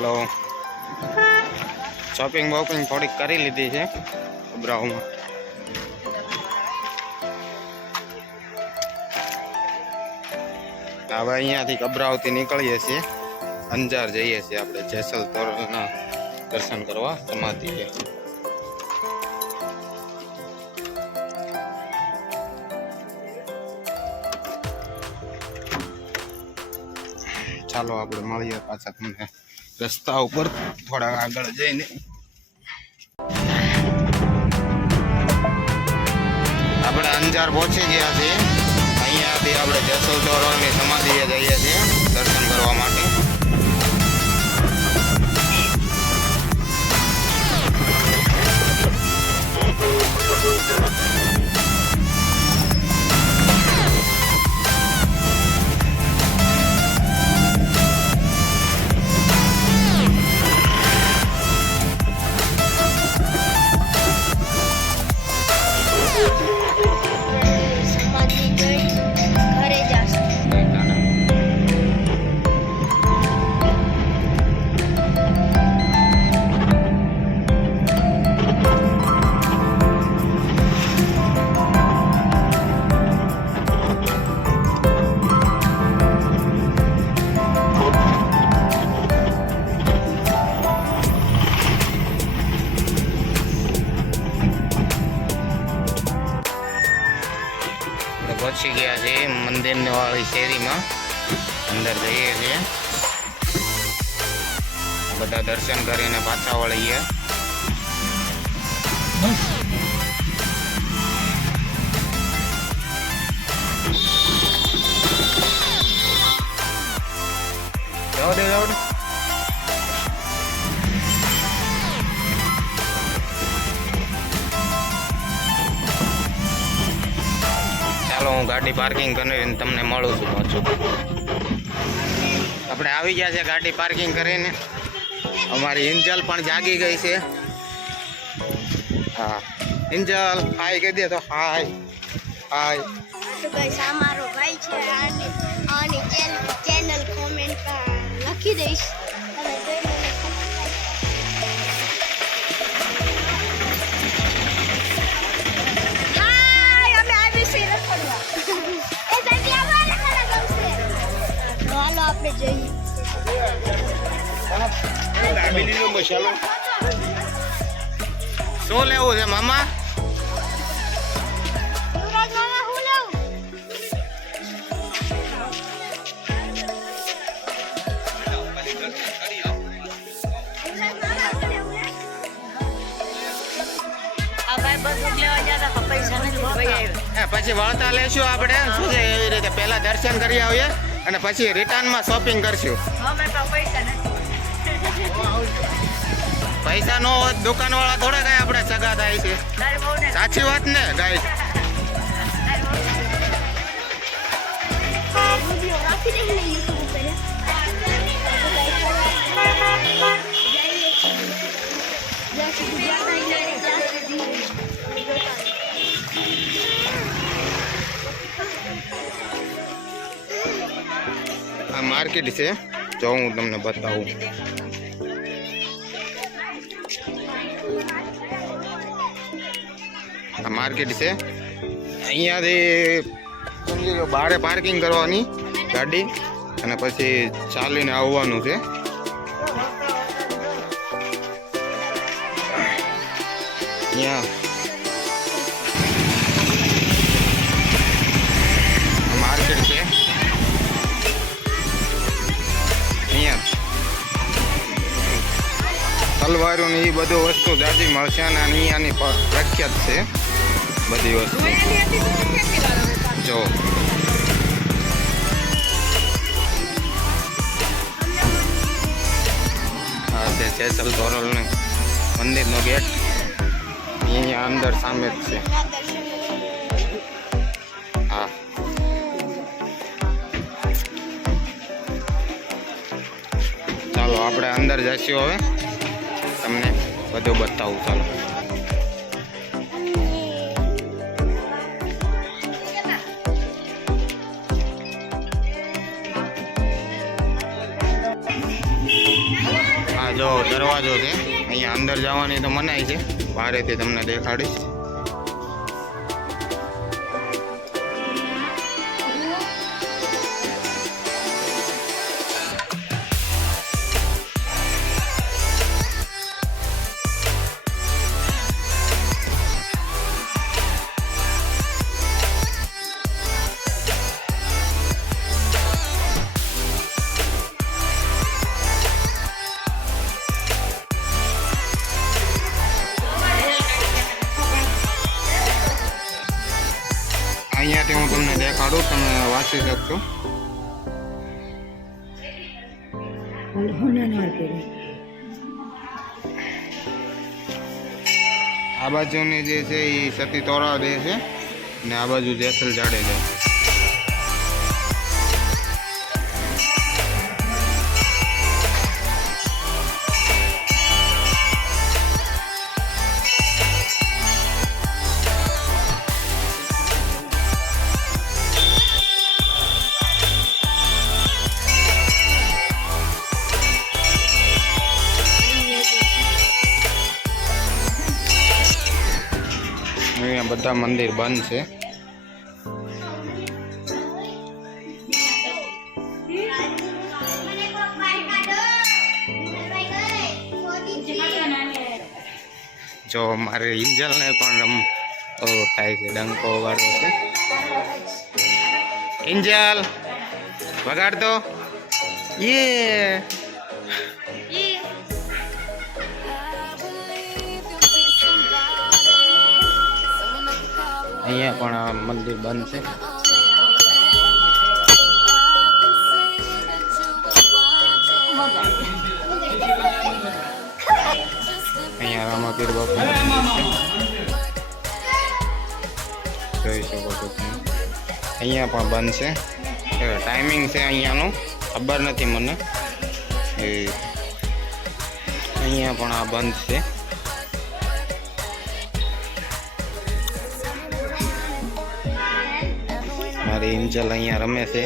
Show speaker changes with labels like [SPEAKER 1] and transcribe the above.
[SPEAKER 1] હાલો. Shopping બોપિંગ થોડીક કરી લીધી છે અબ્રાહુમાં હવે અહીંયાથી અબ્રાવથી નીકળીએ છીએ. અંજાર જઈએ છીએ આપણે, જેસલ તોરના દર્શન કરવા, સમાધિએ. ચાલો આપણે મળીએ પાછા તમને. રસ્તા ઉપર થોડા આગળ જઈને. આપણે અંજાર પહોંચી ગયા છીએ. અહીંયાથી આપણે જેસલ તોરલની સમાધિએ જઈએ છીએ. છીએ મંદિરની વાળી શેરીમાં. અંદર જઈએ છીએ. બધા દર્શન કરીને પાછા વળીએ. હું ગાડી પાર્કિંગ કરીને તમને મળું છું પાછું. આપણે આવી ગયા છે ગાડી પાર્કિંગ કરીને. અમારી ઇન્જલ પણ જાગી ગઈ છે. હા. ઇન્જલ હાય કહી દે તો હાય. હાય.
[SPEAKER 2] તો ગાઈસ આ મારો ભાઈ છે લખી દઈશ.
[SPEAKER 1] શું લેવું છે મામા? પછી વળતા લેશું આપણે. શું છે એવી રીતે પેલા દર્શન કરી આવીએ? અને પછી રિટર્નમાં શોપિંગ કરશું. પૈસા નો હોત દુકાન વાળા થોડા કઈ આપણે સગા થાય છે. સાચી વાત ને
[SPEAKER 2] ગાઈ રાખી
[SPEAKER 1] માર્કેટ છે. જો હું તમને બતાવું. આ માર્કેટ છે. અહીંયાથી સમજી લો બારે પાર્કિંગ કરવાની ગાડી અને પછી ચાલીને આવવાનું છે. અહીંયા તલવારો ને એ બધું વસ્તુ જાજી મળશે અને અહીંયાની પ્રખ્યાત છે. બધી વસ્તુ. જો. આ છે જેસલ તોરલનું મંદિરનો ગેટ. અહીંયા અંદર સામે જ છે. હા. ચાલો આપણે અંદર જઈશું હવે. બધું બતાવું, ચાલો. આ જો દરવાજો છે, અહીંયા અંદર જવાની તો મનાય છે. બહારેથી તમને દેખાડીશ. તમને તમે વાંચી શકશો? આ બાજુની જે છે એ સતી તોરા દે છે ને આ બાજુ જેસલ જાડેજા અહીંયા બધા મંદિર બંધ છે. જો મારે ઇંજલને પણ રમ થાય છે, ડંકો વગાડવો છે. ઇન્જલ વગાડતો. યે. અહીંયા પણ મંદિર બંધ છે. અહીંયા રામાપીર બાપુ જોઈ શકો છો તમે. અહીંયા પણ બંધ છે. ટાઈમિંગ છે અહીંયાનું. ખબર નથી મને. એ, અહીંયા પણ આ બંધ છે. મારી ઇન્જલ અહીંયા રમે છે.